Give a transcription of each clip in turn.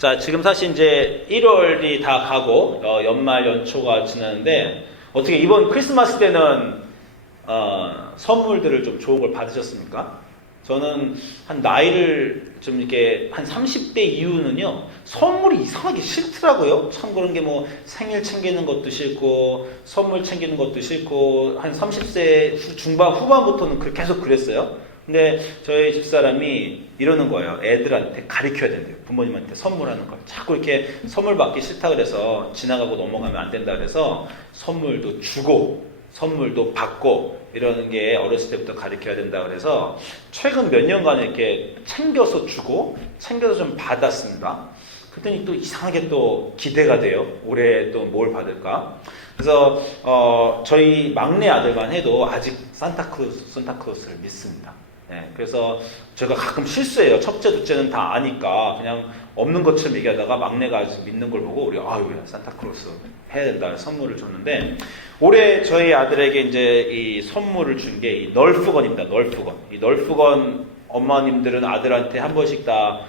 자, 지금 사실 이제 1월이 다 가고 연말 연초가 지났는데 어떻게 이번 크리스마스 때는 선물들을 좀 좋은 걸 받으셨습니까? 저는 한 나이를 좀 이렇게 한 30대 이후는요 선물이 이상하게 싫더라고요. 참 그런 게 뭐 생일 챙기는 것도 싫고 선물 챙기는 것도 싫고 한 30세 중반 후반부터는 계속 그랬어요. 근데 저희 집사람이 이러는 거예요. 애들한테 가르쳐야 된대요. 부모님한테 선물하는 걸. 자꾸 이렇게 선물 받기 싫다 그래서 지나가고 넘어가면 안 된다 그래서 선물도 주고 선물도 받고 이러는 게 어렸을 때부터 가르쳐야 된다 그래서 최근 몇 년간 이렇게 챙겨서 주고 챙겨서 좀 받았습니다. 그랬더니 또 이상하게 또 기대가 돼요. 올해 또 뭘 받을까? 그래서 저희 막내 아들만 해도 아직 산타클로스를 믿습니다. 네, 그래서 제가 가끔 실수해요. 첫째, 둘째는 다 아니까 그냥 없는 것처럼 얘기하다가 막내가 아직 믿는 걸 보고 우리 아유 산타클로스 해야 된다 선물을 줬는데 올해 저희 아들에게 이제 이 선물을 준 게 이 널프건입니다. 널프건. 이 널프건 어머님들은 아들한테 한 번씩 다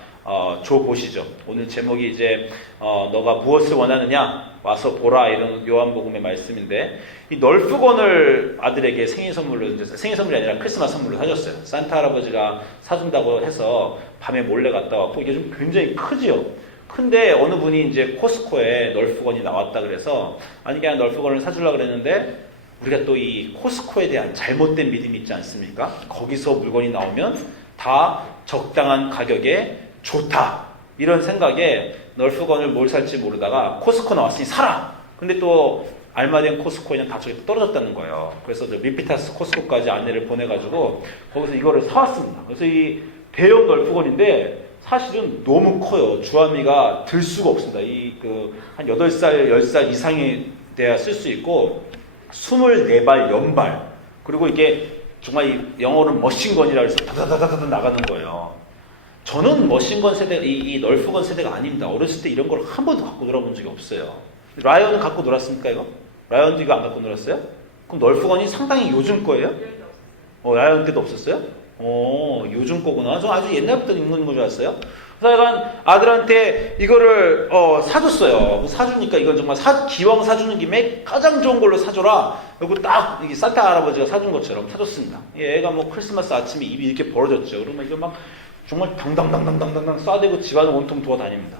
줘 보시죠. 오늘 제목이 이제 너가 무엇을 원하느냐 와서 보라 이런 요한복음의 말씀인데 이 널프건을 아들에게 생일 선물이 아니라 크리스마스 선물로 사줬어요. 산타 할아버지가 사준다고 해서 밤에 몰래 갔다 왔고 이게 좀 굉장히 크지요. 근데 어느 분이 이제 코스코에 널프건이 나왔다 그래서 아니 그냥 널프건을 사주려고 그랬는데 우리가 또 이 코스코에 대한 잘못된 믿음이 있지 않습니까? 거기서 물건이 나오면 다 적당한 가격에 좋다 이런 생각에 널프건을 뭘 살지 모르다가 코스코 나왔으니 사라. 근데 또 알마된 코스코에는 가격이 떨어졌다는 거예요. 그래서 저 밀피타스 코스코까지 안내를 보내가지고 거기서 이거를 사왔습니다. 그래서 이 대형 널프건인데 사실은 너무 커요. 주아미가 들 수가 없습니다. 한 8살, 10살 이상이 돼야 쓸 수 있고 24발 연발 그리고 이게 정말 영어로는 머신건이라고 해서 다다다다다 나가는 거예요. 저는 머신건 세대, 이 널프건 세대가 아닙니다. 어렸을 때 이런 걸 한 번도 갖고 놀아본 적이 없어요. 라이언은 갖고 놀았습니까, 이거? 라이언도 이거 안 갖고 놀았어요? 그럼 널프건이 상당히 요즘 거예요? 라이언 때도 없었어요? 요즘 거구나. 저 아주 옛날부터 입는 거 줄 알았어요. 그래서 약간 아들한테 이거를 사줬어요. 사주니까 이건 정말 기왕 사주는 김에 가장 좋은 걸로 사줘라. 그리고 딱 이게 산타 할아버지가 사준 것처럼 사줬습니다. 애가 뭐 크리스마스 아침에 입이 이렇게 벌어졌죠. 그러면 이거 막 정말 당당당당당당 쏴대고 집안을 온통 돌아다닙니다.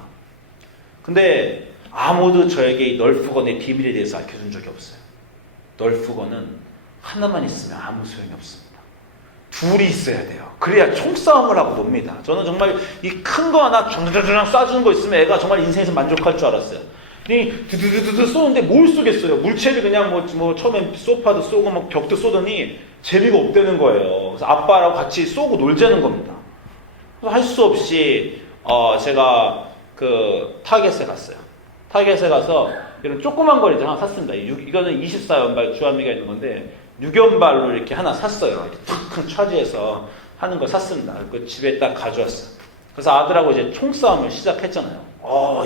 근데 아무도 저에게 이 널프건의 비밀에 대해서 알려준 적이 없어요. 널프건은 하나만 있으면 아무 소용이 없습니다. 둘이 있어야 돼요. 그래야 총싸움을 하고 놉니다. 저는 정말 이 큰 거 하나 쫙쫙쫙 쏴주는 거 있으면 애가 정말 인생에서 만족할 줄 알았어요. 근데 드드드드 쏘는데 뭘 쏘겠어요. 물체를 그냥 뭐 처음엔 소파도 쏘고 막 벽도 쏘더니 재미가 없다는 거예요. 그래서 아빠랑 같이 쏘고 놀자는 겁니다. 할 수 없이 제가 그 타겟에 갔어요. 타겟에 가서 이런 조그만 걸 이제 하나 샀습니다. 이거는 24연발 주아미가 있는 건데 6연발로 이렇게 하나 샀어요. 큰 차지해서 하는 걸 샀습니다. 그 집에 딱 가져왔어요. 그래서 아들하고 이제 총싸움을 시작했잖아요.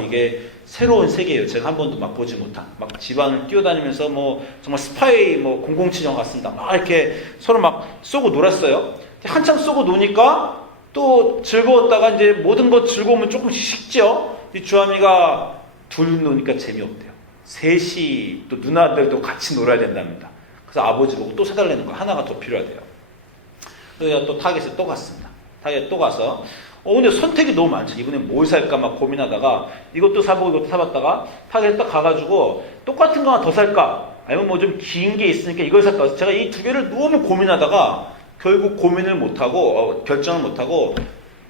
이게 새로운 세계예요. 제가 한 번도 맛보지 못한. 막 집안을 뛰어다니면서 뭐 정말 스파이 007 영화 같습니다. 막 이렇게 서로 막 쏘고 놀았어요. 한참 쏘고 노니까 또 즐거웠다가 이제 모든 것 즐거우면 조금씩 식죠. 이 주아미가 둘 노니까 재미없대요. 셋이 또 누나들도 같이 놀아야 된답니다. 그래서 아버지 보고 또 사달라는 거 하나가 더 필요하대요. 그래서 또 타겟에 또 갔습니다. 타겟에 또 가서 근데 선택이 너무 많죠. 이번에 뭘 살까 막 고민하다가 이것도 사보고 이것도 사봤다가 타겟에 딱 가가지고 똑같은 거 하나 더 살까? 아니면 뭐 좀 긴 게 있으니까 이걸 살까? 제가 이 두 개를 너무 고민하다가 결국 고민을 못하고 결정을 못하고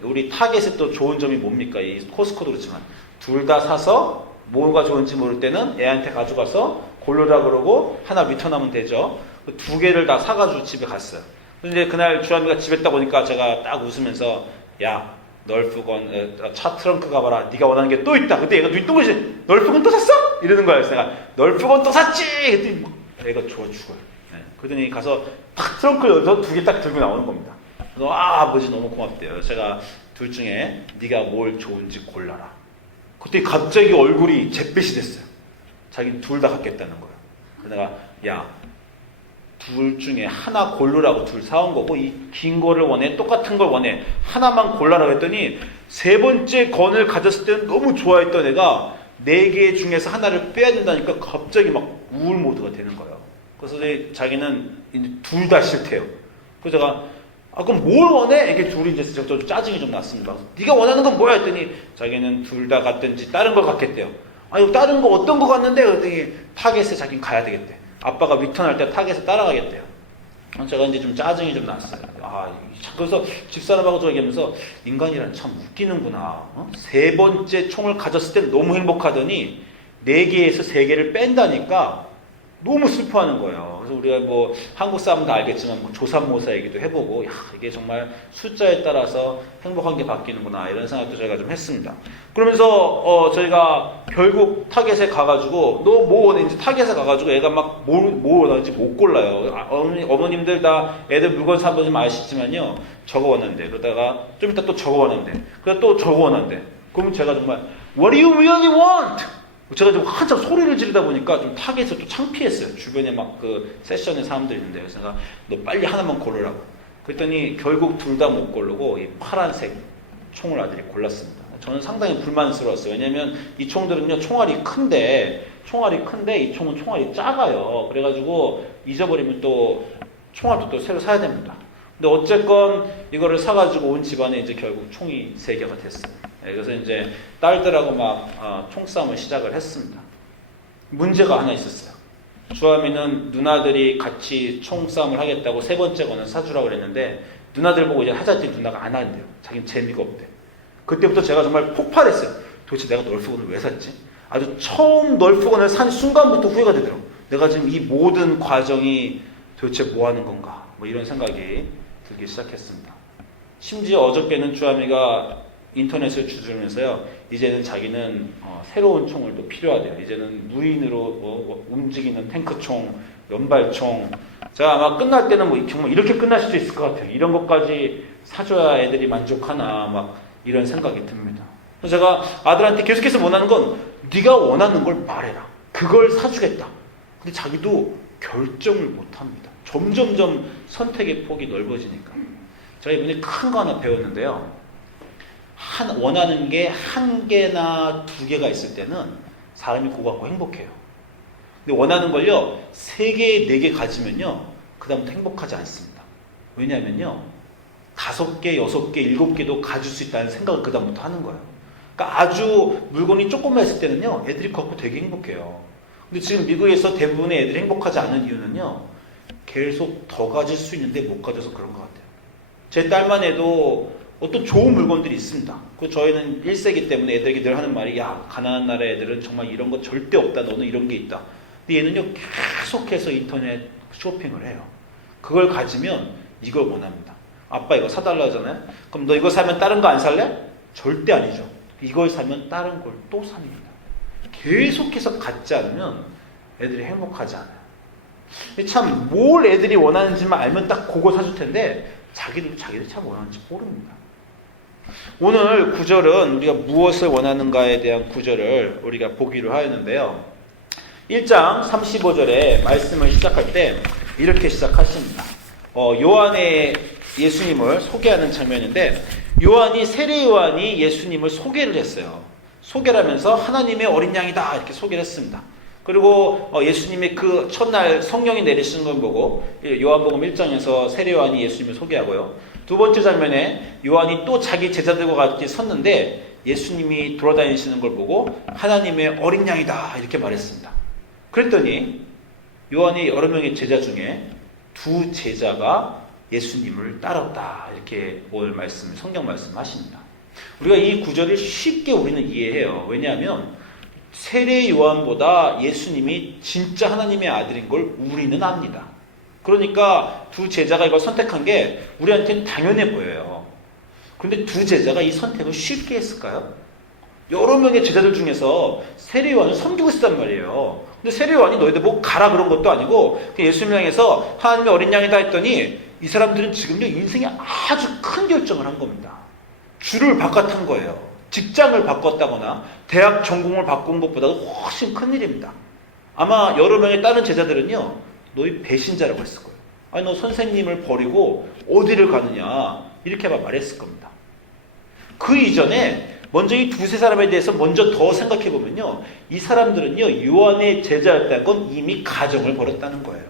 우리 타겟의 또 좋은 점이 뭡니까? 이 코스코도 그렇지만 둘 다 사서 뭐가 좋은지 모를 때는 애한테 가져가서 고르라 그러고 하나 리턴하면 되죠. 그 두 개를 다 사가지고 집에 갔어요. 근데 그날 주아미가 집에 딱 오니까 제가 딱 웃으면서 야 널프건 차 트렁크 가봐라. 네가 원하는 게 또 있다. 그때 얘가 눈이 동그래지 널프건 또 샀어? 이러는 거예요. 그래서 내가 널프건 또 샀지. 그랬더니 애가 좋아 죽어요. 그러더니 가서 탁 트렁크를 열어서 두 개 딱 들고 나오는 겁니다. 그래서 아버지 너무 고맙대요. 제가 둘 중에 네가 뭘 좋은지 골라라. 그때 갑자기 얼굴이 잿빛이 됐어요. 자기는 둘 다 갖겠다는 거예요. 그래서 내가 야 둘 중에 하나 고르라고 둘 사온 거고 이 긴 거를 원해? 똑같은 걸 원해? 하나만 골라라 했더니 세 번째 건을 가졌을 때는 너무 좋아했던 애가 4개 중에서 하나를 빼야 된다니까 갑자기 막 우울 모드가 되는 거예요. 그래서 자기는 이제 둘 다 싫대요. 그래서 제가 그럼 뭘 원해? 이게 둘이 이제 좀 짜증이 좀 났습니다. 네가 원하는 건 뭐야? 했더니 자기는 둘 다 갔든지 다른 걸 갖겠대요. 아니 다른 거 어떤 거 갔는데? 그랬더니 타겟에 자기는 가야 되겠대. 아빠가 리턴할 때 타겟에 따라가겠대요. 제가 이제 좀 짜증이 좀 났어요. 그래서 집사람하고 저 얘기하면서 인간이란 참 웃기는구나. 세 번째 총을 가졌을 땐 너무 행복하더니 4개에서 3개를 뺀다니까 너무 슬퍼하는 거예요. 그래서 우리가 뭐 한국 사람도 알겠지만 뭐 조삼모사 얘기도 해보고 이게 정말 숫자에 따라서 행복한 게 바뀌는구나 이런 생각도 저희가 좀 했습니다. 그러면서 저희가 결국 타겟에 가가지고 너 뭐 원했는지 타겟에 가가지고 애가 막 뭘 원하는지 못 골라요. 어머님들 다 애들 물건 사보시면 아시지만요. 저거 원한대. 그러다가 좀 이따 또 저거 원한대. 그러다 또 저거 원한대. 그러면 제가 정말 What do you really want? 제가 좀 한참 소리를 지르다 보니까 좀 타겟에서 또 창피했어요. 주변에 막 그 세션에 사람들이 있는데 그래서 내가 너 빨리 하나만 고르라고. 그랬더니 결국 둘 다 못 고르고 이 파란색 총을 아들이 골랐습니다. 저는 상당히 불만스러웠어요. 왜냐면 이 총들은요 총알이 큰데 이 총은 총알이 작아요. 그래가지고 잊어버리면 또 총알도 또 새로 사야 됩니다. 근데 어쨌건 이거를 사가지고 온 집안에 이제 결국 총이 3개가 됐어요. 그래서 이제 딸들하고 막 총싸움을 시작을 했습니다. 문제가 하나 있었어요. 주아미는 누나들이 같이 총싸움을 하겠다고 세 번째 거는 사주라고 그랬는데 누나들 보고 이제 하자 했더니 누나가 안 한대요. 자기는 재미가 없대. 그때부터 제가 정말 폭발했어요. 도대체 내가 널프건을 왜 샀지? 아주 처음 널프건을 산 순간부터 후회가 되더라고요. 내가 지금 이 모든 과정이 도대체 뭐 하는 건가? 뭐 이런 생각이 들기 시작했습니다. 심지어 어저께는 주아미가 인터넷을 주저면서요. 이제는 자기는 새로운 총을 또 필요하대요. 이제는 무인으로 움직이는 탱크총, 연발총. 제가 아마 끝날 때는 뭐 정말 이렇게 끝날 수도 있을 것 같아요. 이런 것까지 사줘야 애들이 만족하나 막 이런 생각이 듭니다. 그래서 제가 아들한테 계속해서 원하는 건 네가 원하는 걸 말해라. 그걸 사주겠다. 근데 자기도 결정을 못합니다. 점점점 선택의 폭이 넓어지니까. 제가 이번에 큰 거 하나 배웠는데요. 원하는 게 1개나 2개가 있을 때는 사람이 그거 갖고 행복해요. 근데 원하는 걸요 3개, 4개 가지면요 그 다음부터 행복하지 않습니다. 왜냐하면요 5개, 6개, 7개도 가질 수 있다는 생각을 그 다음부터 하는 거예요. 그러니까 아주 물건이 조금만 있을 때는요 애들이 그거 갖고 되게 행복해요. 근데 지금 미국에서 대부분의 애들이 행복하지 않은 이유는요 계속 더 가질 수 있는데 못 가져서 그런 것 같아요. 제 딸만 해도 어떤 좋은 물건들이 있습니다. 그 저희는 1세기 때문에 애들에게 늘 하는 말이 야 가난한 나라 애들은 정말 이런 거 절대 없다. 너는 이런 게 있다. 근데 얘는요 계속해서 인터넷 쇼핑을 해요. 그걸 가지면 이걸 원합니다. 아빠 이거 사달라 하잖아요. 그럼 너 이거 사면 다른 거 안 살래? 절대 아니죠. 이걸 사면 다른 걸 또 삽니다. 계속해서 갖지 않으면 애들이 행복하지 않아요. 참 뭘 애들이 원하는지만 알면 딱 그거 사줄 텐데 자기들이 참 원하는지 모릅니다. 오늘 구절은 우리가 무엇을 원하는가에 대한 구절을 우리가 보기로 하였는데요. 1장 35절에 말씀을 시작할 때 이렇게 시작하십니다. 요한의 예수님을 소개하는 장면인데 세례 요한이 예수님을 소개를 했어요. 소개를 하면서 하나님의 어린 양이다 이렇게 소개를 했습니다. 그리고 예수님의 그 첫날 성령이 내리시는 걸 보고 요한복음 1장에서 세례 요한이 예수님을 소개하고요. 두 번째 장면에 요한이 또 자기 제자들과 같이 섰는데 예수님이 돌아다니시는 걸 보고 하나님의 어린 양이다 이렇게 말했습니다. 그랬더니 요한이 여러 명의 제자 중에 2 제자가 예수님을 따랐다 이렇게 오늘 성경 말씀 하십니다. 우리가 이 구절을 쉽게 우리는 이해해요. 왜냐하면 세례 요한보다 예수님이 진짜 하나님의 아들인 걸 우리는 압니다. 그러니까 2 제자가 이걸 선택한 게 우리한테는 당연해 보여요. 그런데 2 제자가 이 선택을 쉽게 했을까요? 여러 명의 제자들 중에서 세례 요한을 섬기고 있었단 말이에요. 근데 세례 요한이 너희들 뭐 가라 그런 것도 아니고 예수님 향해서 하나님의 어린 양이다 했더니 이 사람들은 지금요 인생에 아주 큰 결정을 한 겁니다. 줄을 바꿨한 거예요. 직장을 바꿨다거나 대학 전공을 바꾼 것보다도 훨씬 큰 일입니다. 아마 여러 명의 다른 제자들은요 너희 배신자라고 했을 거예요. 아니 너 선생님을 버리고 어디를 가느냐 이렇게 말했을 겁니다. 그 이전에 먼저 이 두세 사람에 대해서 먼저 더 생각해 보면요, 이 사람들은요 요한의 제자였다는 건 이미 가정을 벌였다는 거예요.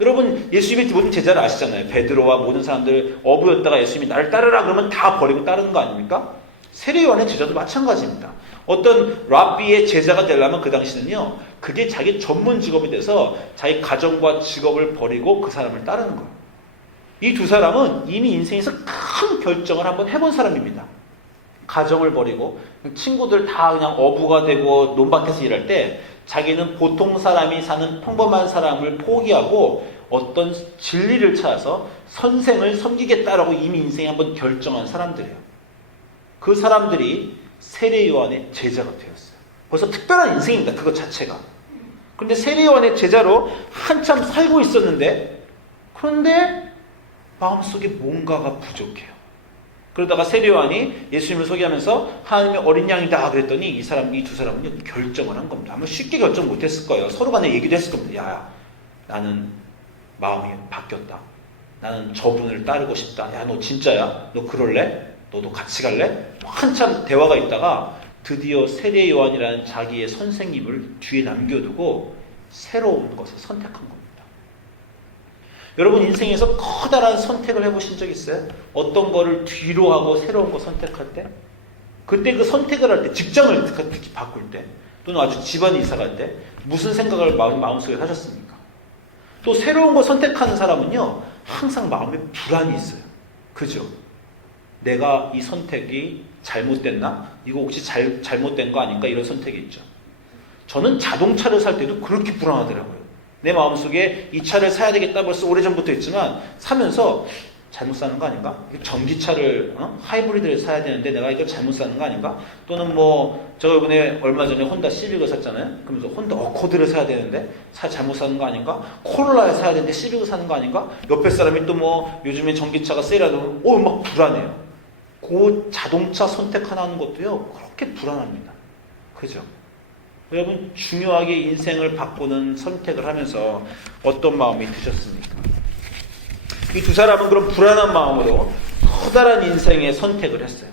여러분 예수님의 모든 제자를 아시잖아요. 베드로와 모든 사람들 어부였다가 예수님이 나를 따르라 그러면 다 버리고 따르는 거 아닙니까? 세례 요한의 제자도 마찬가지입니다. 어떤 랍비의 제자가 되려면 그 당시는요, 그게 자기 전문 직업이 돼서 자기 가정과 직업을 버리고 그 사람을 따르는 거예요. 이 두 사람은 이미 인생에서 큰 결정을 한번 해본 사람입니다. 가정을 버리고 친구들 다 그냥 어부가 되고 논밭에서 일할 때 자기는 보통 사람이 사는 평범한 사람을 포기하고 어떤 진리를 찾아서 선생을 섬기겠다라고 이미 인생에 한번 결정한 사람들이에요. 그 사람들이 세례 요한의 제자가 되었어요. 벌써 특별한 인생입니다. 그것 자체가. 그런데 세례 요한의 제자로 한참 살고 있었는데, 그런데 마음속에 뭔가가 부족해요. 그러다가 세례 요한이 예수님을 소개하면서 하나님의 어린 양이다 그랬더니 이 두 사람은요 결정을 한 겁니다. 아마 쉽게 결정 못했을 거예요. 서로 간에 얘기도 했을 겁니다. 야, 나는 마음이 바뀌었다. 나는 저분을 따르고 싶다. 야, 너 진짜야? 너 그럴래? 너도 같이 갈래? 한참 대화가 있다가 드디어 세례 요한이라는 자기의 선생님을 뒤에 남겨두고 새로운 것을 선택한 겁니다. 여러분 인생에서 커다란 선택을 해보신 적 있어요? 어떤 거를 뒤로 하고 새로운 거 선택할 때? 그때 그 선택을 할 때, 직장을 특히 바꿀 때, 또는 아주 집안에 이사 갈 때 무슨 생각을 마음속에 하셨습니까? 또 새로운 거 선택하는 사람은요 항상 마음에 불안이 있어요. 그죠? 내가 이 선택이 잘못됐나? 이거 혹시 잘못된 거 아닌가? 이런 선택이 있죠. 저는 자동차를 살 때도 그렇게 불안하더라고요. 내 마음속에 이 차를 사야 되겠다 벌써 오래전부터 했지만 사면서 잘못 사는 거 아닌가? 전기차를 하이브리드를 사야 되는데 내가 이걸 잘못 사는 거 아닌가? 또는 제가 이번에 얼마 전에 혼다 시빅을 샀잖아요. 그러면서 혼다 어코드를 사야 되는데 잘못 사는 거 아닌가? 코롤라를 사야 되는데 시빅을 사는 거 아닌가? 옆에 사람이 또 요즘에 전기차가 세일하면 막 불안해요. 그 자동차 선택하는 것도요 그렇게 불안합니다. 그죠? 여러분 중요하게 인생을 바꾸는 선택을 하면서 어떤 마음이 드셨습니까? 이 두 사람은 그런 불안한 마음으로 커다란 인생의 선택을 했어요.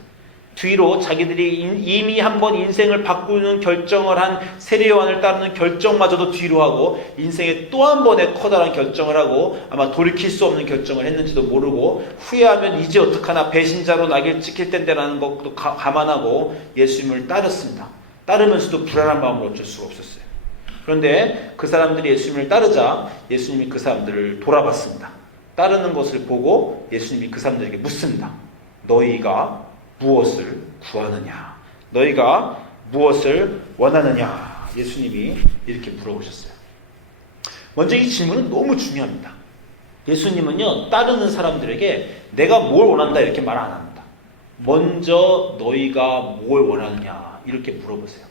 뒤로 자기들이 이미 한번 인생을 바꾸는 결정을 한 세례 요한을 따르는 결정마저도 뒤로 하고 인생의 또 한 번의 커다란 결정을 하고 아마 돌이킬 수 없는 결정을 했는지도 모르고 후회하면 이제 어떡하나 배신자로 낙일 찍힐 텐데라는 것도 감안하고 예수님을 따랐습니다. 따르면서도 불안한 마음을 어쩔 수가 없었어요. 그런데 그 사람들이 예수님을 따르자 예수님이 그 사람들을 돌아봤습니다. 따르는 것을 보고 예수님이 그 사람들에게 묻습니다. 너희가 무엇을 구하느냐? 너희가 무엇을 원하느냐? 예수님이 이렇게 물어보셨어요. 먼저 이 질문은 너무 중요합니다. 예수님은요 따르는 사람들에게 내가 뭘 원한다 이렇게 말 안 합니다. 먼저 너희가 뭘 원하느냐 이렇게 물어보세요.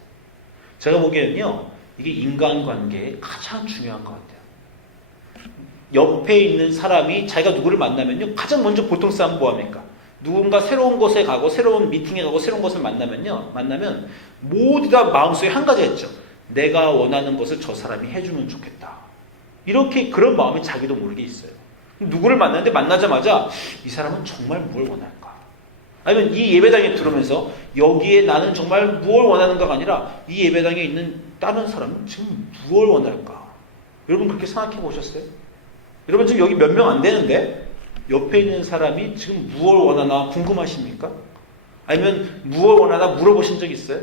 제가 보기에는요 이게 인간관계에 가장 중요한 것 같아요. 옆에 있는 사람이 자기가 누구를 만나면요 가장 먼저 보통 사람은 뭐합니까? 누군가 새로운 곳에 가고 새로운 미팅에 가고 새로운 곳을 만나면 모두 다 마음속에 한 가지가 있죠. 내가 원하는 것을 저 사람이 해주면 좋겠다. 이렇게 그런 마음이 자기도 모르게 있어요. 누구를 만나는데 만나자마자 이 사람은 정말 뭘 원할까? 아니면 이 예배당에 들어오면서 여기에 나는 정말 무엇을 원하는가가 아니라 이 예배당에 있는 다른 사람은 지금 무엇을 원할까? 여러분 그렇게 생각해 보셨어요? 여러분 지금 여기 몇 명 안 되는데 옆에 있는 사람이 지금 무엇을 원하나 궁금하십니까? 아니면 무엇을 원하나 물어보신 적 있어요?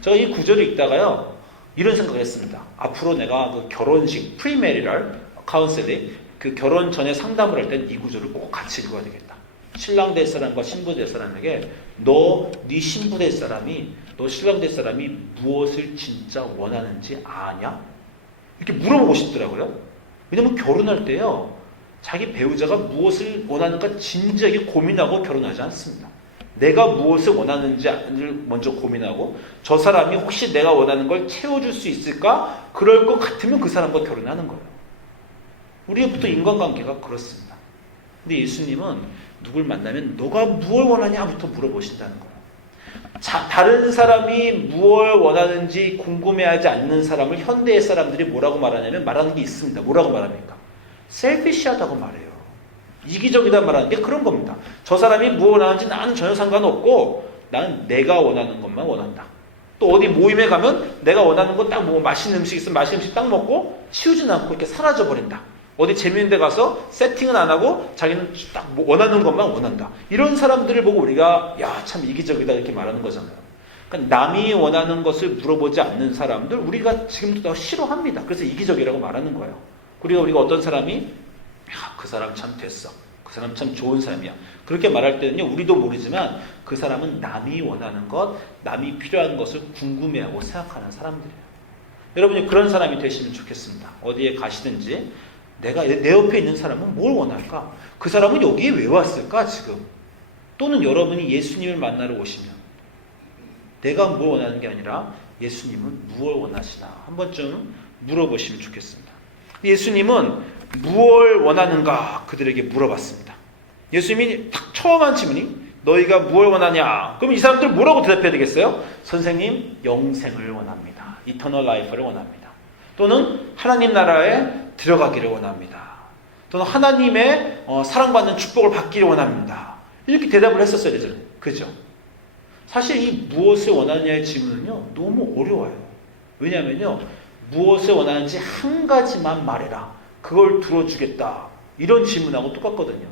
제가 이 구절을 읽다가요 이런 생각을 했습니다. 앞으로 내가 그 결혼식 프리메리럴 카운셀링 그 결혼 전에 상담을 할 땐 이 구절을 꼭 같이 읽어야 되겠다. 신랑 될 사람과 신부 될 사람에게 네 신부 될 사람이 너 신랑 될 사람이 무엇을 진짜 원하는지 아냐? 이렇게 물어보고 싶더라고요. 왜냐면 결혼할 때요 자기 배우자가 무엇을 원하는가 진지하게 고민하고 결혼하지 않습니다. 내가 무엇을 원하는지를 먼저 고민하고 저 사람이 혹시 내가 원하는 걸 채워줄 수 있을까? 그럴 것 같으면 그 사람과 결혼하는 거예요. 우리부터 인간관계가 그렇습니다. 근데 예수님은 누굴 만나면 너가 무엇을 원하냐부터 물어보신다는 거예요. 다른 사람이 무엇을 원하는지 궁금해하지 않는 사람을 현대의 사람들이 뭐라고 말하냐면 말하는 게 있습니다. 뭐라고 말합니까? 셀피시하다고 말해요. 이기적이다 말하는 게 그런 겁니다. 저 사람이 뭐 원하는지 나는 전혀 상관없고 나는 내가 원하는 것만 원한다. 또 어디 모임에 가면 내가 원하는 거 딱 뭐 맛있는 음식 있으면 맛있는 음식 딱 먹고 치우진 않고 이렇게 사라져버린다. 어디 재밌는 데 가서 세팅은 안 하고 자기는 딱 원하는 것만 원한다. 이런 사람들을 보고 우리가 야, 참 이기적이다 이렇게 말하는 거잖아요. 그러니까 남이 원하는 것을 물어보지 않는 사람들 우리가 지금도 더 싫어합니다. 그래서 이기적이라고 말하는 거예요. 그리고 우리가 어떤 사람이 야, 그 사람 참 됐어. 그 사람 참 좋은 사람이야. 그렇게 말할 때는요, 우리도 모르지만 그 사람은 남이 원하는 것, 남이 필요한 것을 궁금해하고 생각하는 사람들이에요. 여러분이 그런 사람이 되시면 좋겠습니다. 어디에 가시든지 내가 내 옆에 있는 사람은 뭘 원할까? 그 사람은 여기에 왜 왔을까 지금? 또는 여러분이 예수님을 만나러 오시면 내가 뭘 원하는 게 아니라 예수님은 무엇을 원하시나 한 번쯤 물어보시면 좋겠습니다. 예수님은 무엇을 원하는가 그들에게 물어봤습니다. 예수님이 딱 처음 한 질문이 너희가 무엇을 원하냐? 그럼 이 사람들 뭐라고 대답해야 되겠어요? 선생님, 영생을 원합니다. 이터널 라이프를 원합니다. 또는 하나님 나라에 들어가기를 원합니다. 또는 하나님의 사랑받는 축복을 받기를 원합니다. 이렇게 대답을 했었어야 되잖아요. 그죠? 사실 이 무엇을 원하느냐의 질문은요, 너무 어려워요. 왜냐하면요, 무엇을 원하는지 한 가지만 말해라. 그걸 들어주겠다. 이런 질문하고 똑같거든요.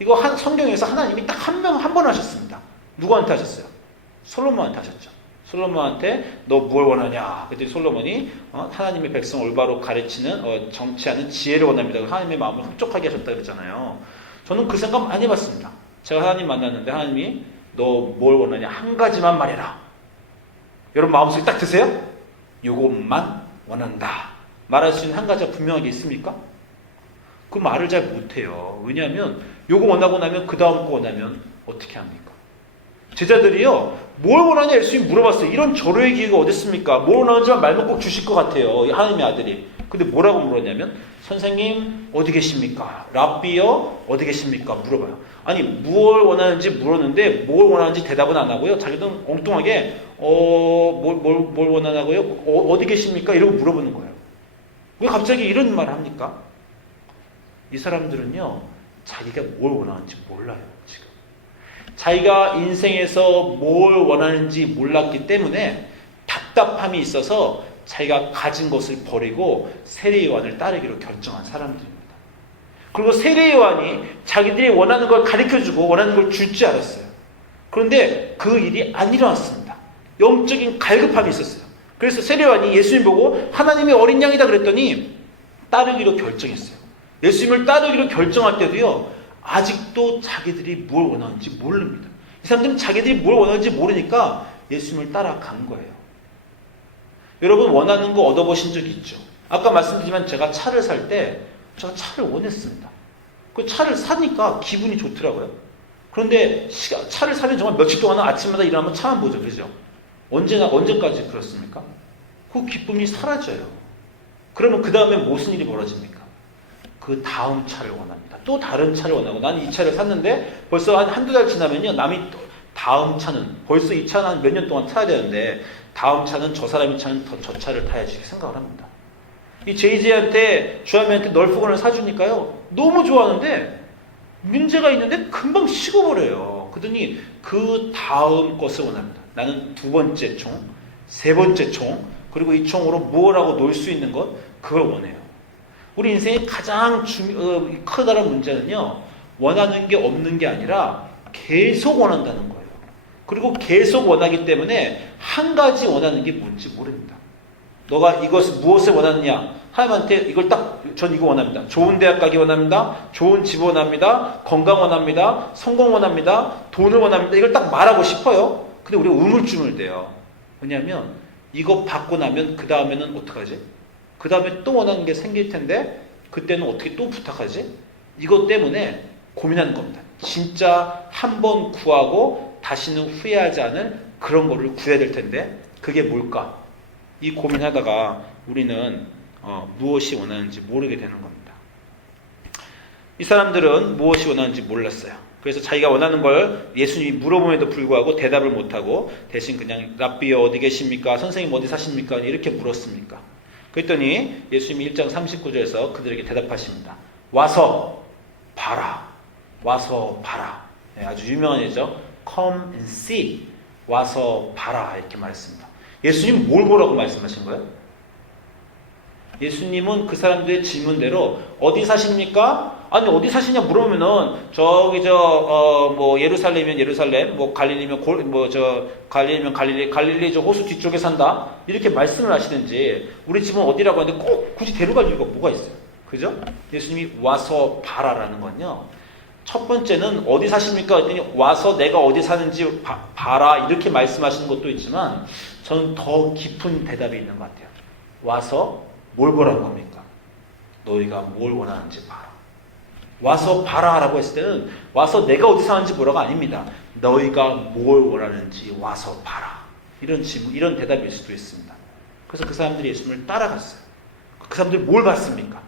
이거 성경에서 하나님이 딱 한 번 하셨습니다. 누구한테 하셨어요? 솔로몬한테 하셨죠. 솔로몬한테 너 뭘 원하냐? 그랬더니 솔로몬이 하나님의 백성을 올바로 가르치는 정치하는 지혜를 원합니다. 하나님의 마음을 흡족하게 하셨다 그랬잖아요. 저는 그 생각 많이 해봤습니다. 제가 하나님 만났는데 하나님이 너 뭘 원하냐? 한 가지만 말해라. 여러분 마음속에 딱 드세요? 요것만 원한다. 말할 수 있는 한 가지가 분명하게 있습니까? 그 말을 잘 못해요. 왜냐하면 요거 원하고 나면 그 다음 거 원하면 어떻게 합니까? 제자들이요, 뭘 원하냐 예수님이 물어봤어요. 이런 절호의 기회가 어디 있습니까? 뭘 원하는지만 말면 꼭 주실 것 같아요. 하나님의 아들이. 근데 뭐라고 물었냐면 선생님 어디 계십니까? 랍비요 어디 계십니까? 물어봐요. 아니 무엇을 원하는지 물었는데 뭘 원하는지 대답은 안 하고요. 자기는 엉뚱하게 뭘 원하냐고요? 어디 계십니까? 이러고 물어보는 거예요. 왜 갑자기 이런 말을 합니까? 이 사람들은요, 자기가 뭘 원하는지 몰라요, 지금. 자기가 인생에서 뭘 원하는지 몰랐기 때문에 답답함이 있어서 자기가 가진 것을 버리고 세례요한을 따르기로 결정한 사람들입니다. 그리고 세례요한이 자기들이 원하는 걸 가르쳐주고 원하는 걸 줄 줄 알았어요. 그런데 그 일이 안 일어났습니다. 영적인 갈급함이 있었어요. 그래서 세례요한이 예수님 보고 하나님의 어린 양이다 그랬더니 따르기로 결정했어요. 예수님을 따르기로 결정할 때도요, 아직도 자기들이 뭘 원하는지 모릅니다. 이 사람들은 자기들이 뭘 원하는지 모르니까 예수님을 따라간 거예요. 여러분 원하는 거 얻어보신 적이 있죠? 아까 말씀드리지만 제가 차를 살 때 제가 차를 원했습니다. 그 차를 사니까 기분이 좋더라고요. 그런데 차를 사면 정말 며칠 동안은 아침마다 일어나면 차만 보죠. 그죠? 언제까지 그렇습니까? 그 기쁨이 사라져요. 그러면 그 다음에 무슨 일이 벌어집니까? 그 다음 차를 원합니다. 또 다른 차를 원하고 나는 이 차를 샀는데 벌써 한두 달 지나면요. 남이 다음 차는 벌써 이 차는 한 몇 년 동안 타야 되는데 다음 차는 저 사람의 차는 더 저 차를 타야지 생각을 합니다. 이 제이제이한테 주하미한테 널프건을 사주니까요. 너무 좋아하는데 문제가 있는데 금방 식어버려요. 그러더니 그 다음 것을 원합니다. 나는 두 번째 총, 세 번째 총, 그리고 이 총으로 무엇하고 놀 수 있는 것 그걸 원해요. 우리 인생의 가장 크다란 문제는요. 원하는 게 없는 게 아니라 계속 원한다는 거예요. 그리고 계속 원하기 때문에 한 가지 원하는 게 뭔지 모릅니다. 너가 이것을 무엇을 원하느냐? 하나님한테 이걸 전 이거 원합니다. 좋은 대학 가기 원합니다. 좋은 집 원합니다. 건강 원합니다. 성공 원합니다. 돈을 원합니다. 이걸 딱 말하고 싶어요. 근데 우리가 우물쭈물대요. 왜냐하면 이거 받고 나면 그 다음에는 어떡하지? 그 다음에 또 원하는 게 생길 텐데 그때는 어떻게 또 부탁하지? 이것 때문에 고민하는 겁니다. 진짜 한 번 구하고 다시는 후회하지 않을 그런 거를 구해야 될 텐데 그게 뭘까? 이 고민하다가 우리는 무엇이 원하는지 모르게 되는 겁니다. 이 사람들은 무엇이 원하는지 몰랐어요. 그래서 자기가 원하는 걸 예수님이 물어봄에도 불구하고 대답을 못하고 대신 그냥 랍비여 어디 계십니까? 선생님 어디 사십니까? 이렇게 물었습니까? 그랬더니 예수님이 1장 39절에서 그들에게 대답하십니다. 와서 봐라. 와서 봐라. 네, 아주 유명한 예죠. Come and see. 와서 봐라. 이렇게 말했습니다. 예수님 뭘 보라고 말씀하신 거예요? 예수님은 그 사람들의 질문대로 어디 사십니까? 아니 어디 사시냐 물으면은 저기 뭐 예루살렘이면 예루살렘, 뭐 갈릴리면 갈릴리면 갈릴리 저 호수 뒤쪽에 산다 이렇게 말씀을 하시든지 우리 집은 어디라고 하는데 꼭 굳이 데려갈 이유가 뭐가 있어요? 그죠? 예수님이 와서 봐라라는 건요. 첫 번째는 어디 사십니까? 했더니 와서 내가 어디 사는지 봐라 이렇게 말씀하시는 것도 있지만 저는 더 깊은 대답이 있는 것 같아요. 와서 뭘 보라는 겁니까? 너희가 뭘 원하는지 봐라. 와서 봐라라고 했을 때는 와서 내가 어디 사는지 보라가 아닙니다. 너희가 뭘 원하는지 와서 봐라. 이런 질문, 이런 대답일 수도 있습니다. 그래서 그 사람들이 예수님을 따라갔어요. 그 사람들이 뭘 봤습니까?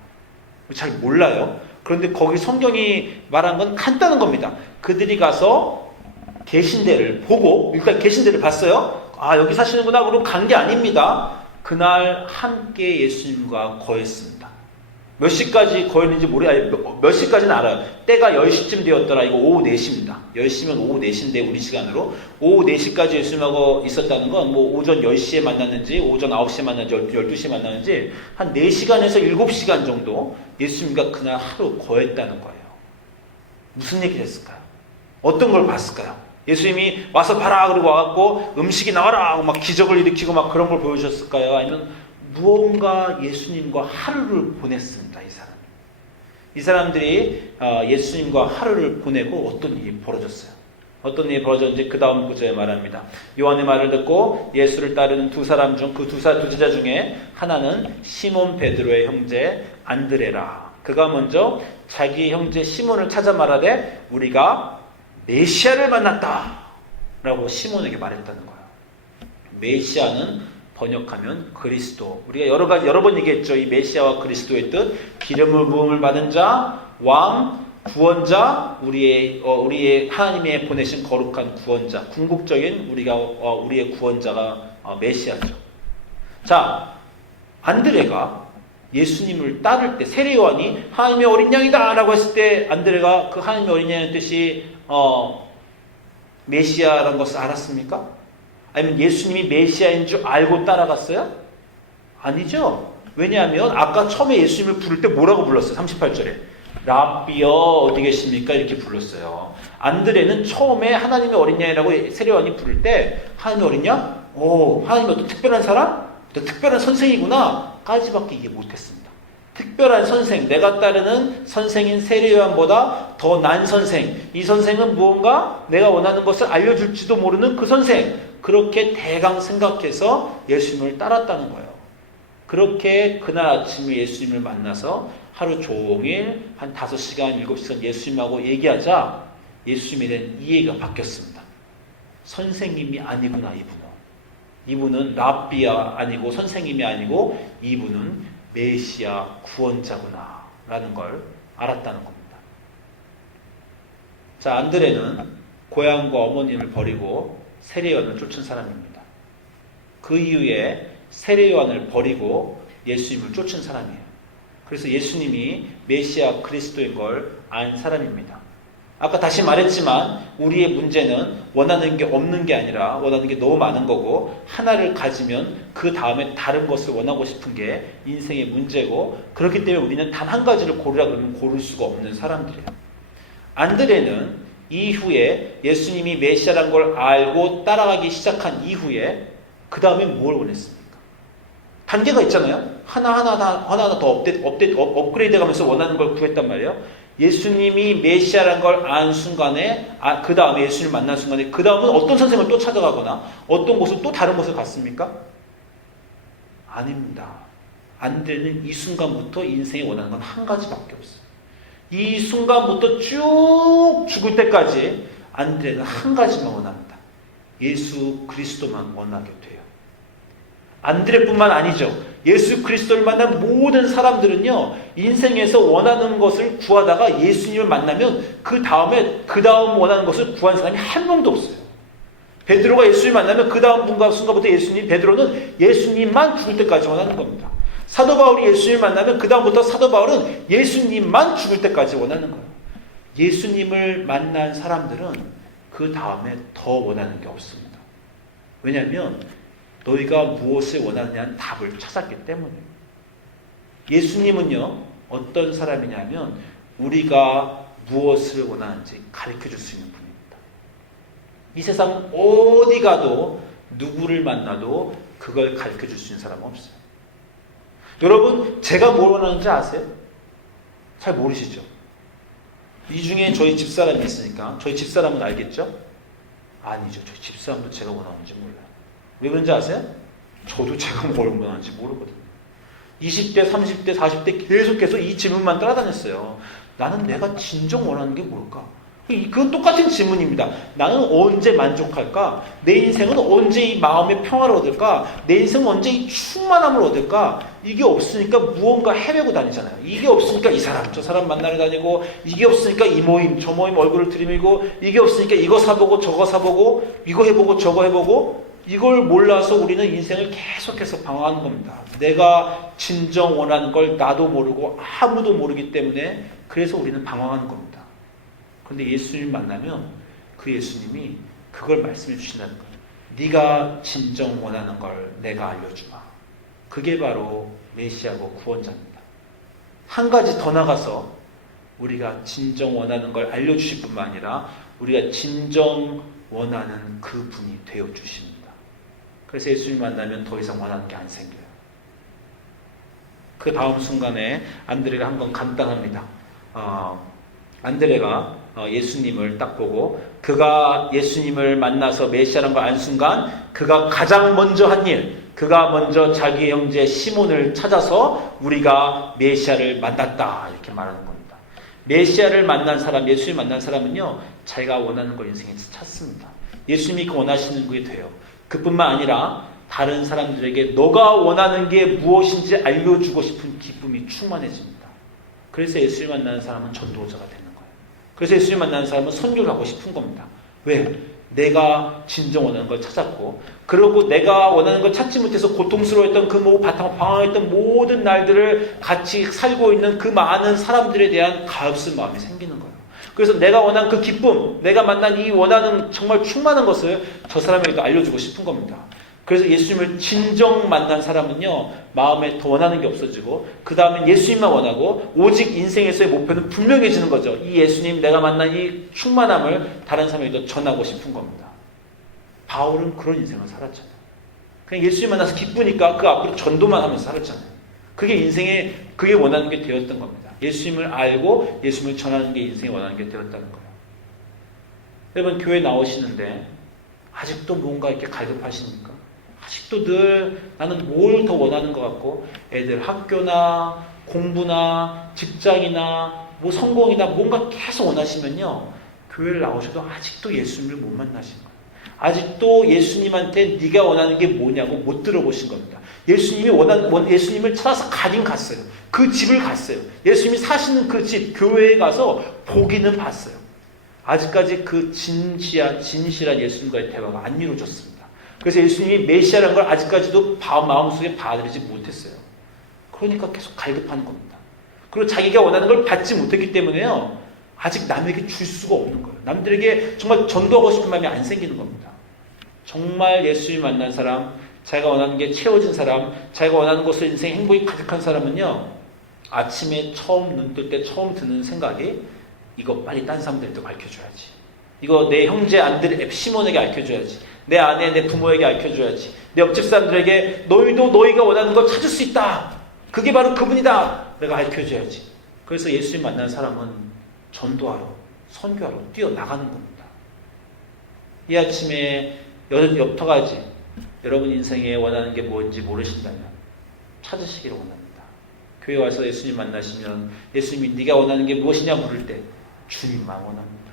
잘 몰라요. 그런데 거기 성경이 말한 건 간단한 겁니다. 그들이 가서 계신데를 보고 일단 계신데를 봤어요. 아 여기 사시는구나. 그럼 간 게 아닙니다. 그날 함께 예수님과 거했습니다. 몇 시까지 거했는지 몇 시까지는 알아요. 때가 10시쯤 되었더라. 이거 오후 4시입니다. 10시면 오후 4시인데 우리 시간으로 오후 4시까지 예수님하고 있었다는 건 뭐 오전 10시에 만났는지 오전 9시에 만났는지 12시에 만났는지 한 4시간에서 7시간 정도 예수님과 그날 하루 거했다는 거예요. 무슨 얘기를 했을까요? 어떤 걸 봤을까요? 예수님이 와서 봐라 그러고 와갖고 음식이 나와라 하고 막 기적을 일으키고 막 그런 걸 보여주셨을까요? 아니면 무언가 예수님과 하루를 보냈습니다. 이 사람들이 예수님과 하루를 보내고 어떤 일이 벌어졌어요. 어떤 일이 벌어졌는지 그 다음 구절에 말합니다. 요한의 말을 듣고 예수를 따르는 두 사람 중 그 두 제자 중에 하나는 시몬 베드로의 형제 안드레라. 그가 먼저 자기 형제 시몬을 찾아 말하되 우리가 메시아를 만났다 라고 시몬에게 말했다는 거예요. 메시아는 번역하면 그리스도. 우리가 여러 번 얘기했죠. 이 메시아와 그리스도의 뜻, 기름을 부음을 받은 자, 왕, 구원자, 우리의 하나님의 보내신 거룩한 구원자, 궁극적인 우리의 구원자가 메시아죠. 자, 안드레가 예수님을 따를 때 세례 요한이 하나님의 어린 양이다라고 했을 때 안드레가 그 하나님의 어린 양의 뜻이 메시아라는 것을 알았습니까? 아니면 예수님이 메시아인 줄 알고 따라갔어요? 아니죠. 왜냐하면 아까 처음에 예수님을 부를 때 뭐라고 불렀어요? 38절에 라비여 어디 계십니까? 이렇게 불렀어요. 안드레는 처음에 하나님의 어린 양이라고 세례요한이 부를 때 하나님의 어린 양? 하나님이 어떤 특별한 사람? 어떤 특별한 선생이구나 까지밖에 이해 못했습니다. 특별한 선생, 내가 따르는 선생인 세례요한보다 더 난 선생, 이 선생은 무언가 내가 원하는 것을 알려줄지도 모르는 그 선생, 그렇게 대강 생각해서 예수님을 따랐다는 거예요. 그렇게 그날 아침에 예수님을 만나서 하루 종일 한 5시간, 7시간 예수님하고 얘기하자 예수님에 대한 이해가 바뀌었습니다. 선생님이 아니구나 이분은. 이분은 랍비야 아니고 선생님이 아니고 이분은 메시아 구원자구나 라는 걸 알았다는 겁니다. 자, 안드레는 고향과 어머님을 버리고 세례요한을 쫓은 사람입니다. 그 이후에 세례요한을 버리고 예수님을 쫓은 사람이에요. 그래서 예수님이 메시아 그리스도인 걸 안 사람입니다. 아까 다시 말했지만 우리의 문제는 원하는 게 없는 게 아니라 원하는 게 너무 많은 거고 하나를 가지면 그 다음에 다른 것을 원하고 싶은 게 인생의 문제고 그렇기 때문에 우리는 단 한 가지를 고르라 그러면 고를 수가 없는 사람들이에요. 안드레는 이후에 예수님이 메시아란 걸 알고 따라가기 시작한 이후에 그 다음에 뭘 원했습니까? 단계가 있잖아요. 하나하나 더 업그레이드 가면서 원하는 걸 구했단 말이에요. 예수님이 메시아란 걸 안 순간에 그 다음에 예수님을 만난 순간에 그 다음은 어떤 선생을 또 찾아가거나 어떤 곳을 또 다른 곳을 갔습니까? 아닙니다. 안드레는 이 순간부터 인생에 원하는 건 한 가지밖에 없어요. 이 순간부터 쭉 죽을 때까지 안드레는 한 가지만 원합니다. 예수 그리스도만 원하게 돼요. 안드레뿐만 아니죠. 예수 그리스도를 만난 모든 사람들은요, 인생에서 원하는 것을 구하다가 예수님을 만나면 그 다음 원하는 것을 구한 사람이 한 명도 없어요. 베드로가 예수님을 만나면 그 다음 순간부터 베드로는 예수님만 죽을 때까지 원하는 겁니다. 사도 바울이 예수님을 만나면 그 다음부터 사도 바울은 예수님만 죽을 때까지 원하는 거예요. 예수님을 만난 사람들은 그 다음에 더 원하는 게 없습니다. 왜냐하면 너희가 무엇을 원하느냐는 답을 찾았기 때문이에요. 예수님은요, 어떤 사람이냐면 우리가 무엇을 원하는지 가르쳐줄 수 있는 분입니다. 이 세상 어디 가도 누구를 만나도 그걸 가르쳐줄 수 있는 사람은 없어요. 여러분, 제가 뭘 원하는지 아세요? 잘 모르시죠? 이 중에 저희 집사람이 있으니까 저희 집사람은 알겠죠? 아니죠. 저희 집사람도 제가 원하는지 몰라요. 왜 그런지 아세요? 저도 제가 뭘 원하는지 모르거든요. 20대, 30대, 40대 계속해서 이 질문만 따라다녔어요. 나는 내가 진정 원하는 게 뭘까? 그건 똑같은 질문입니다. 나는 언제 만족할까? 내 인생은 언제 이 마음의 평화를 얻을까? 내 인생은 언제 이 충만함을 얻을까? 이게 없으니까 무언가 헤매고 다니잖아요. 이게 없으니까 이 사람 저 사람 만나러 다니고, 이게 없으니까 이 모임 저 모임 얼굴을 들이밀고, 이게 없으니까 이거 사보고 저거 사보고, 이거 해보고 저거 해보고, 이걸 몰라서 우리는 인생을 계속해서 방황하는 겁니다. 내가 진정 원하는 걸 나도 모르고 아무도 모르기 때문에 그래서 우리는 방황하는 겁니다. 그런데 예수님 만나면 그 예수님이 그걸 말씀해 주신다는 거예요. 네가 진정 원하는 걸 내가 알려주마. 그게 바로 메시아고 구원자입니다. 한 가지 더 나가서 우리가 진정 원하는 걸 알려주실 뿐만 아니라 우리가 진정 원하는 그 분이 되어주십니다. 그래서 예수님 만나면 더 이상 원하는 게 안 생겨요. 그 다음 순간에 안드레가 한번 감당합니다. 안드레가 예수님을 딱 보고 그가 예수님을 만나서 메시아라는 걸 안 순간 그가 가장 먼저 한 일, 그가 먼저 자기 형제 시몬을 찾아서 우리가 메시아를 만났다 이렇게 말하는 겁니다. 메시아를 만난 사람, 예수님 만난 사람은요, 자기가 원하는 걸 인생에서 찾습니다. 예수님이 그 원하시는 게 돼요. 그뿐만 아니라 다른 사람들에게 너가 원하는 게 무엇인지 알려주고 싶은 기쁨이 충만해집니다. 그래서 예수님 만나는 사람은 전도자가 되는 거예요. 그래서 예수님 만나는 사람은 선교를 하고 싶은 겁니다. 왜? 내가 진정 원하는 걸 찾았고, 그리고 내가 원하는 걸 찾지 못해서 고통스러워했던 그 방황했던 모든 날들을 같이 살고 있는 그 많은 사람들에 대한 가엾은 마음이 생기는 거예요. 그래서 내가 원하는 그 기쁨, 내가 만난 이 원하는 정말 충만한 것을 저 사람에게도 알려주고 싶은 겁니다. 그래서 예수님을 진정 만난 사람은요, 마음에 더 원하는 게 없어지고 그 다음에 예수님만 원하고 오직 인생에서의 목표는 분명해지는 거죠. 이 예수님, 내가 만난 이 충만함을 다른 사람에게도 전하고 싶은 겁니다. 바울은 그런 인생을 살았잖아요. 그냥 예수님 만나서 기쁘니까 그 앞으로 전도만 하면서 살았잖아요. 그게 인생의, 그게 원하는 게 되었던 겁니다. 예수님을 알고 예수님을 전하는 게 인생이 원하는 게 되었다는 거예요. 여러분, 교회 나오시는데 아직도 뭔가 이렇게 갈급하십니까? 아직도 늘 나는 뭘 더 원하는 것 같고, 애들 학교나 공부나 직장이나 뭐 성공이나 뭔가 계속 원하시면요, 교회를 나오셔도 아직도 예수님을 못 만나신 거예요. 아직도 예수님한테 네가 원하는 게 뭐냐고 못 들어보신 겁니다. 예수님이 예수님을 찾아서 가긴 갔어요. 그 집을 갔어요. 예수님이 사시는 그 집, 교회에 가서 보기는 봤어요. 아직까지 그 진실한 예수님과의 대화가 안 이루어졌습니다. 그래서 예수님이 메시아라는 걸 아직까지도 마음속에 받아들이지 못했어요. 그러니까 계속 갈급하는 겁니다. 그리고 자기가 원하는 걸 받지 못했기 때문에요, 아직 남에게 줄 수가 없는 거예요. 남들에게 정말 전도하고 싶은 마음이 안 생기는 겁니다. 정말 예수님 만난 사람, 자기가 원하는 게 채워진 사람, 자기가 원하는 것으로 인생 행복이 가득한 사람은요, 아침에 처음 눈 뜰 때 처음 드는 생각이, 이거 빨리 딴 사람들한테 가르쳐줘야지. 이거 내 형제 안드레 시몬에게 가르쳐줘야지. 내 아내, 내 부모에게 가르쳐줘야지. 내 옆집 사람들에게 너희도 너희가 원하는 걸 찾을 수 있다. 그게 바로 그분이다. 내가 가르쳐줘야지. 그래서 예수님 만난 사람은 전도하러, 선교하러 뛰어나가는 겁니다. 이 아침에 옅어가지 여러분 인생에 원하는 게 뭔지 모르신다면 찾으시기를 원합니다. 교회 와서 예수님 만나시면 예수님이 네가 원하는 게 무엇이냐 물을 때 주님만 원합니다.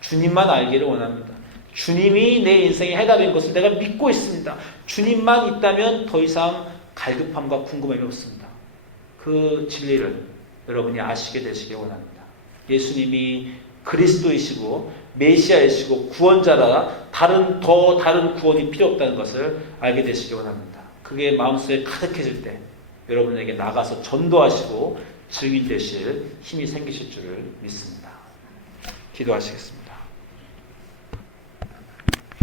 주님만 알기를 원합니다. 주님이 내 인생의 해답인 것을 내가 믿고 있습니다. 주님만 있다면 더 이상 갈급함과 궁금함이 없습니다. 그 진리를 여러분이 아시게 되시길 원합니다. 예수님이 그리스도이시고 메시아이시고 구원자라 다른 구원이 필요 없다는 것을 알게 되시길 원합니다. 그게 마음속에 가득해질 때 여러분에게 나가서 전도하시고 증인 되실 힘이 생기실 줄을 믿습니다. 기도하시겠습니다.